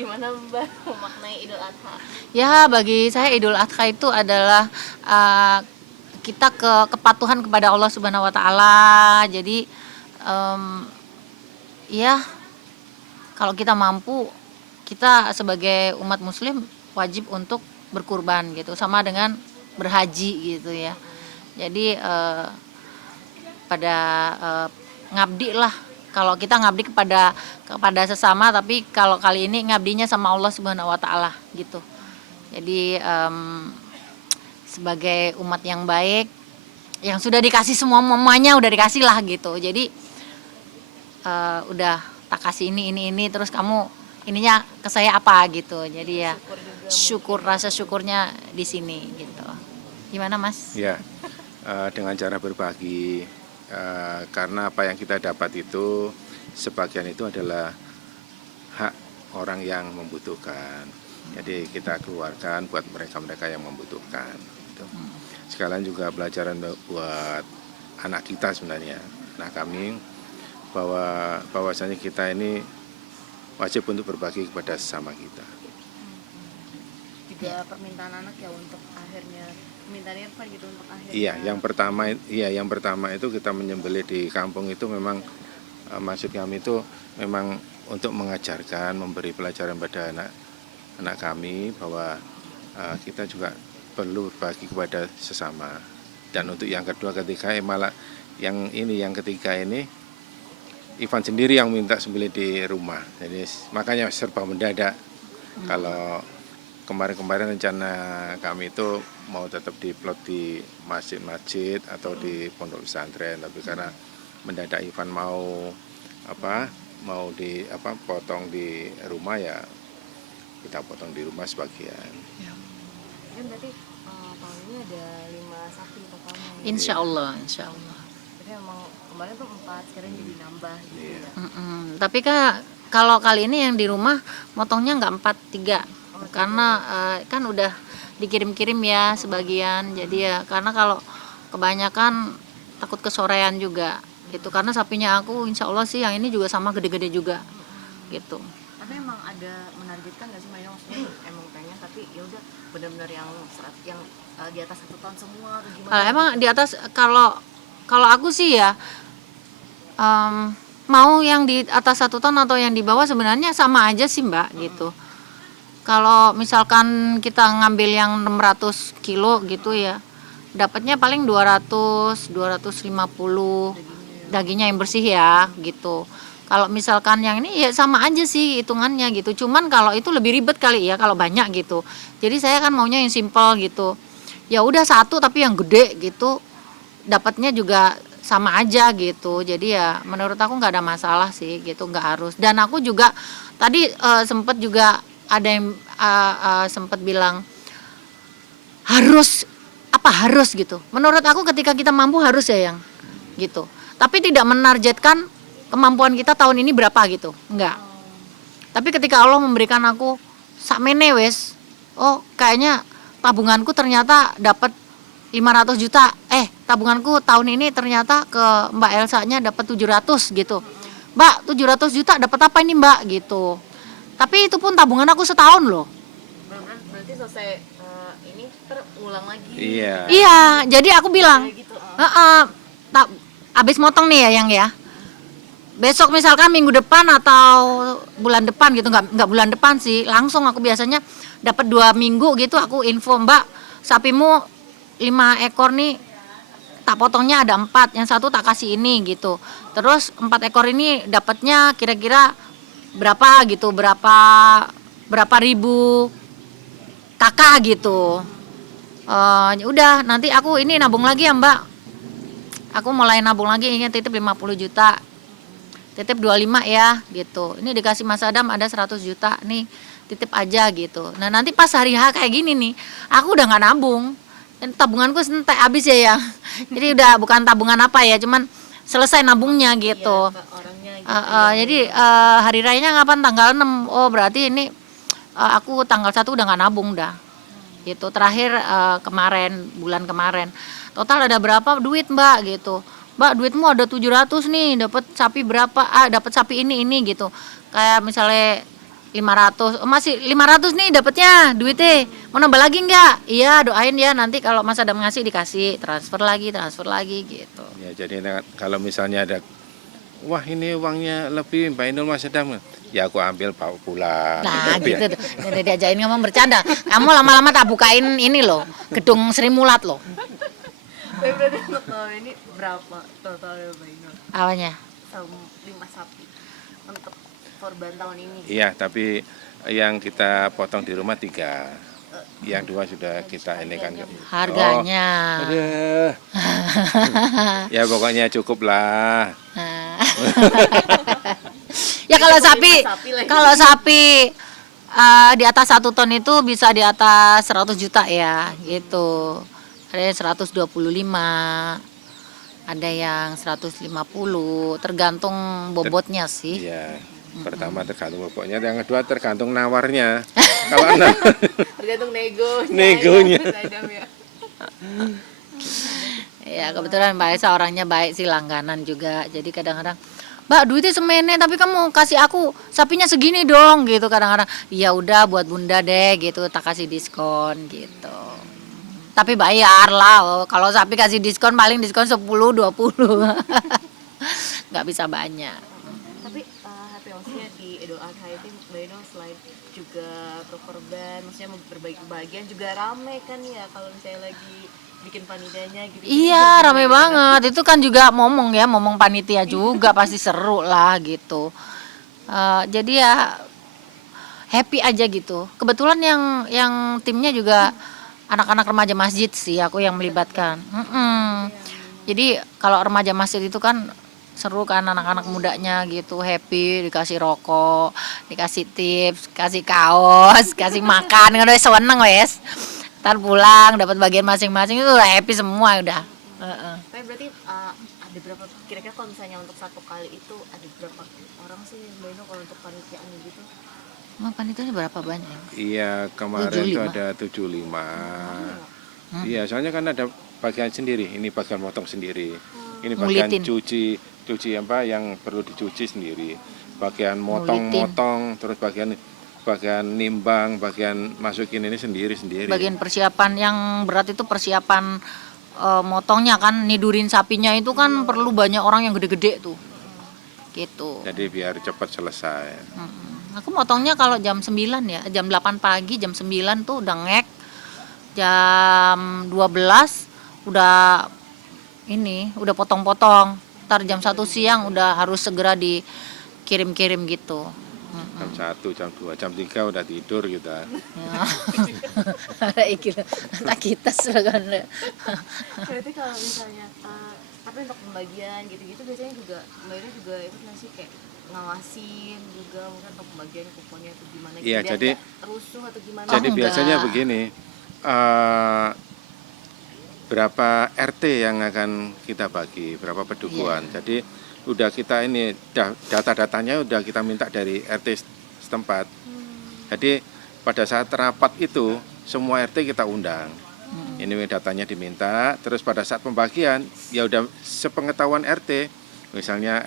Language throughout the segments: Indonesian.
Gimana Mbak memaknai Idul Adha? Ya, bagi saya Idul Adha itu adalah uh, kita kepatuhan kepada Allah Subhanahu wa taala. Jadi ya, kalau kita mampu, kita sebagai umat muslim wajib untuk berkurban gitu, sama dengan berhaji gitu ya. Jadi pada ngabdi lah, kalau kita ngabdi kepada sesama, tapi kalau kali ini ngabdinya sama Allah Subhanahu wa taala gitu. Jadi sebagai umat yang baik, yang sudah dikasih semuanya udah dikasih lah gitu. Jadi udah tak kasih ini terus kamu ininya ke saya apa gitu. Jadi ya syukur, rasa syukurnya di sini gitu. Gimana Mas? Ya, dengan cara berbagi, karena apa yang kita dapat itu sebagian itu adalah hak orang yang membutuhkan. Jadi kita keluarkan buat mereka-mereka yang membutuhkan. Gitu. Sekalian juga pelajaran buat anak kita sebenarnya. Nah kami bahwasanya kita ini wajib untuk berbagi kepada sesama kita. Juga permintaan anak ya untuk akhirnya permintaan Irfan gitu untuk akhirnya. Iya, yang pertama itu kita menyembelih di kampung itu memang maksud kami itu memang untuk mengajarkan, memberi pelajaran pada anak kami bahwa kita juga perlu berbagi kepada sesama. Dan untuk yang kedua, ketiga, malah yang ketiga ini Ivan sendiri yang minta sembelih di rumah. Jadi makanya serba mendadak. Kalau kemarin rencana kami itu mau tetap diplot di masjid-masjid atau di pondok pesantren, tapi karena mendadak Ivan mau potong di rumah, ya kita potong di rumah sebagian. Kan berarti tahun ini ada 5 sapi totalnya. Insya Allah. Jadi emang kemarin tuh 4, sekarang jadi nambah gitu ya. Tapi kalau kali ini yang di rumah motongnya nggak 4, 3 karena kan udah dikirim-kirim ya sebagian. Jadi ya karena kalau kebanyakan takut kesorean juga gitu, karena sapinya aku insya Allah sih yang ini juga sama gede-gede juga gitu. Tapi emang ada menargetkan nggak sih Mayo, maksudnya emang pengen tapi ya udah benar-benar yang di atas 1 tahun semua atau gimana? Emang di atas, kalau aku sih ya mau yang di atas 1 ton atau yang di bawah sebenarnya sama aja sih Mbak gitu. Kalau misalkan kita ngambil yang 600 kilo gitu ya, dapatnya paling 200, 250 dagingnya yang bersih ya gitu. Kalau misalkan yang ini ya sama aja sih hitungannya gitu. Cuman kalau itu lebih ribet kali ya kalau banyak gitu. Jadi saya kan maunya yang simple gitu. Ya udah 1 tapi yang gede gitu. Dapatnya juga sama aja gitu. Jadi ya menurut aku nggak ada masalah sih gitu, nggak harus. Dan aku juga tadi sempet juga ada yang sempet bilang harus gitu. Menurut aku ketika kita mampu harus ya yang gitu. Tapi tidak menargetkan kemampuan kita tahun ini berapa gitu, enggak. Tapi ketika Allah memberikan aku sakmene wes, oh kayaknya tabunganku ternyata dapat 500 juta. Tabunganku tahun ini ternyata ke Mbak Elsa-nya dapat 700 gitu. Mbak, 700 juta dapat apa ini Mbak gitu. Tapi itu pun tabungan aku setahun loh. Berarti selesai ini terulang lagi. Iya, jadi aku bilang, gitu. abis motong nih ya yang ya. Besok misalkan minggu depan atau bulan depan gitu, nggak bulan depan sih, langsung aku biasanya dapat 2 minggu gitu aku info, Mbak, sapimu 5 ekor nih tak potongnya ada 4, yang 1 tak kasih ini gitu. Terus 4 ekor ini dapatnya kira-kira berapa gitu, berapa ribu kakak gitu. Udah nanti aku ini nabung lagi ya Mbak, aku mulai nabung lagi, ingin titip 50 juta, titip 25 ya gitu. Ini dikasih Mas Adam ada 100 juta nih, titip aja gitu. Nah nanti pas hari H kayak gini nih, aku udah nggak nabung, dan tabunganku sentek habis ya. Jadi udah bukan tabungan apa ya, cuman selesai nabungnya gitu. Jadi hari rayanya kapan, tanggal 6. Oh berarti ini aku tanggal 1 udah nggak nabung dah gitu. Terakhir bulan kemarin total ada berapa duit Mbak gitu. Mbak, duitmu ada 700 nih, dapat sapi berapa? Dapat sapi ini gitu. Kayak misalnya 500. Masih 500 nih dapatnya duitnya. Mau nambah lagi nggak? Iya, doain ya nanti kalau Mas Adam ngasih dikasih, transfer lagi gitu. Ya jadi kalau misalnya ada, wah ini uangnya lebih Mbak Inul Mas Sedam, ya aku ambil bawa pulang. Nah Gitu ya. gitu tuh. Jadi diajain ngomong bercanda. Kamu lama-lama tak bukain ini loh, gedung Sri Mulat loh. Tapi berarti untuk tahun ini berapa totalnya Mbak Inul? Awalnya. Sama 5 sapi untuk korban tahun ini. Iya, tapi yang kita potong di rumah 3, yang 2 sudah kita ini kan. Harganya. Oh, aduh. Ya pokoknya cukup lah. Ya kalau Itu sapi, 5 sapi lagi. kalau sapi di atas 1 ton itu bisa di atas 100 juta ya, gitu. Ada yang 125, ada yang 150, tergantung bobotnya sih. Iya. Pertama tergantung pokoknya, yang kedua tergantung nawarnya. Kalau Tergantung negonya. Negonya. Ya, Mas Adam ya. Ya kebetulan Mbak Esa orangnya baik sih, langganan juga. Jadi kadang-kadang, Mbak duitnya semene tapi kamu kasih aku sapinya segini dong gitu kadang-kadang. Ya udah buat bunda deh gitu, tak kasih diskon gitu. Tapi bayar lah, kalau sapi kasih diskon paling diskon 10-20. Nggak bisa banyak. Tapi happy maksudnya di Idul Adha itu Mbak Inul selain juga berkorban, maksudnya berbagi kebahagiaan juga rame kan ya kalau misalnya lagi bikin panitianya gitu. Iya rame banget, itu kan juga momong panitia juga pasti seru lah gitu. Jadi ya happy aja gitu. Kebetulan yang timnya juga anak-anak remaja masjid sih, aku yang melibatkan. Jadi kalau remaja masjid itu kan seru kan, anak-anak mudanya gitu happy, dikasih rokok, dikasih tips, kasih kaos, kasih makan, kan udah seneng wes. Ntar pulang dapat bagian masing-masing itu udah happy semua udah. Tapi berarti ada berapa kira-kira kalau misalnya untuk satu kali itu ada berapa orang sih Mbak Inul kalau untuk panitiaan gitu? Emang panitianya berapa banyak? Iya, kemarin itu 75. ada 75. Iya, soalnya kan ada bagian sendiri, ini bagian motong sendiri. Ini bagian Ngulitin. cuci apa yang perlu dicuci sendiri. Bagian motong-motong, terus bagian nimbang, bagian masukin ini sendiri-sendiri. Bagian persiapan yang berat itu persiapan motongnya kan, nidurin sapinya itu kan perlu banyak orang yang gede-gede tuh. Gitu. Jadi biar cepat selesai. Aku motongnya kalau jam 9 ya, jam 8 pagi, jam 9 tuh udah ngek. Jam 12 udah udah potong-potong. Ntar jam 1 siang udah harus segera dikirim-kirim gitu. Jam 1, jam 2, jam 3 udah tidur kita. Ada ikil, tak kita kan. Berarti kalau misalnya tapi untuk pembagian gitu-gitu biasanya juga Mbak Inul juga ikut nggak sih kayak ngawasin juga mungkin untuk pembagian kuponnya itu gimana gitu, Iya, biar jadi- nggak rusuh atau gimana? Jadi enggak. biasanya begini, berapa RT yang akan kita bagi, berapa pedukuhan. Jadi udah kita ini data-datanya udah kita minta dari RT setempat. Jadi pada saat rapat itu semua RT kita undang. Ini datanya diminta, terus pada saat pembagian ya udah sepengetahuan RT. Misalnya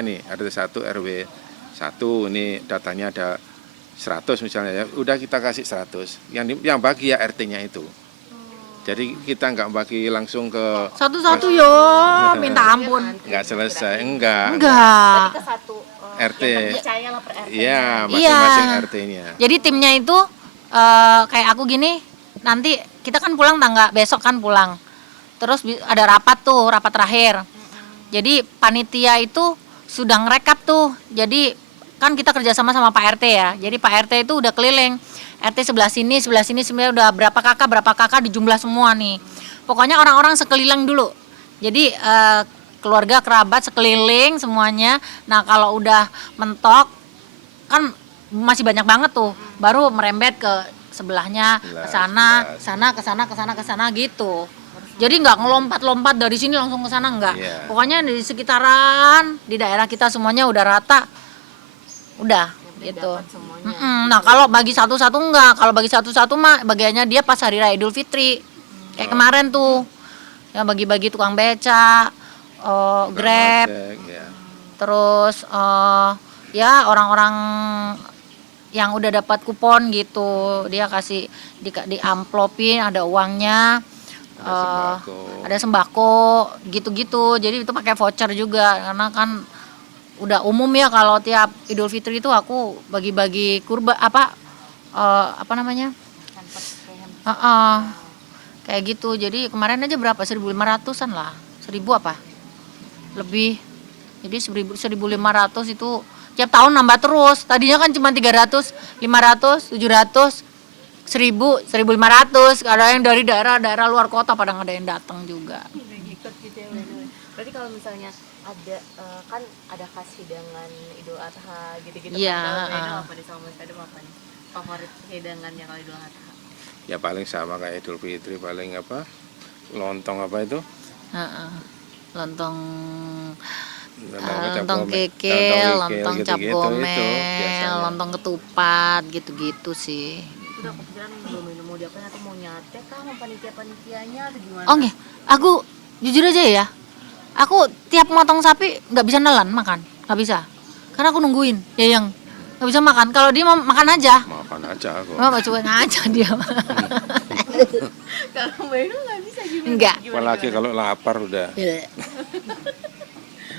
nih RT 1 RW 1 ini datanya ada 100 misalnya ya, udah kita kasih 100. Yang bagi ya RT-nya itu. Jadi kita nggak bagi langsung ke Satu-satu yo, minta ampun. nggak selesai, enggak. Enggak. Ke satu RT. yang terpercaya lah per RT. Iya, masing-masing RT-nya. Jadi timnya itu kayak aku gini, nanti kita kan pulang besok kan pulang. Terus ada rapat tuh, rapat terakhir. Jadi panitia itu sudah ngerekap tuh. Jadi kan kita kerjasama sama Pak RT ya. Jadi Pak RT itu udah keliling. RT sebelah sini sebenarnya udah berapa kakak dijumlah semua nih. Pokoknya orang-orang sekeliling dulu. Jadi keluarga kerabat sekeliling semuanya. Nah kalau udah mentok kan masih banyak banget tuh. Baru merembet ke sebelahnya, ke sana gitu. Jadi nggak ngelompat-lompat dari sini langsung ke sana nggak. Iya. Pokoknya di sekitaran di daerah kita semuanya udah rata. Udah Yang gitu. dapat semuanya. Nah kalau bagi satu-satu enggak, kalau bagi satu-satu mah bagiannya dia pas hari raya Idul Fitri. Kayak kemarin tuh, yang bagi-bagi tukang beca, Grab, Ojek, ya. terus ya orang-orang yang udah dapat kupon gitu, dia kasih di amplopin ada uangnya, Ada sembako. ada sembako gitu-gitu. Jadi itu pakai voucher juga karena kan udah umum ya kalau tiap Idul Fitri itu aku bagi-bagi apa namanya? Hampers kayak hampers. Heeh. Kayak gitu. Jadi kemarin aja berapa? 1.500-an lah. 1.000 apa? Lebih. Jadi 1.500 itu tiap tahun nambah terus. Tadinya kan cuma 300, 500, 700, 1.000, 1.500. Ada yang dari daerah-daerah luar kota pada ada yang datang juga. Udah ngikut gitu ya by the way. Berarti kalau misalnya ada kan ada khas hidangan Idul Adha gitu-gitu Iya, kan, kalau Mbak Eno heeh. apa nih sama Mas Kadem apa nih favorit hidangannya kalau Idul Adha? Ya paling sama kayak Idul Fitri, paling apa? Lontong apa itu? Heeh. Lontong Lontong lontong kekil, keke, lontong cap gitu-gitu, itu gomel, biasanya. lontong ketupat gitu-gitu sih. Itu udah kepikiran belum ini mau diapain atau mau nyatek kah sama panitia-panitianya atau gimana? Oh nggak, aku jujur aja ya, aku tiap motong sapi nggak bisa nelan makan, nggak bisa, karena aku nungguin ya yang nggak bisa makan. Kalau dia mau makan aja, Makan aja aku. mau cuek aja dia. Kalau Mbak Eno nggak bisa gimana? Enggak. Apalagi kalau lapar udah.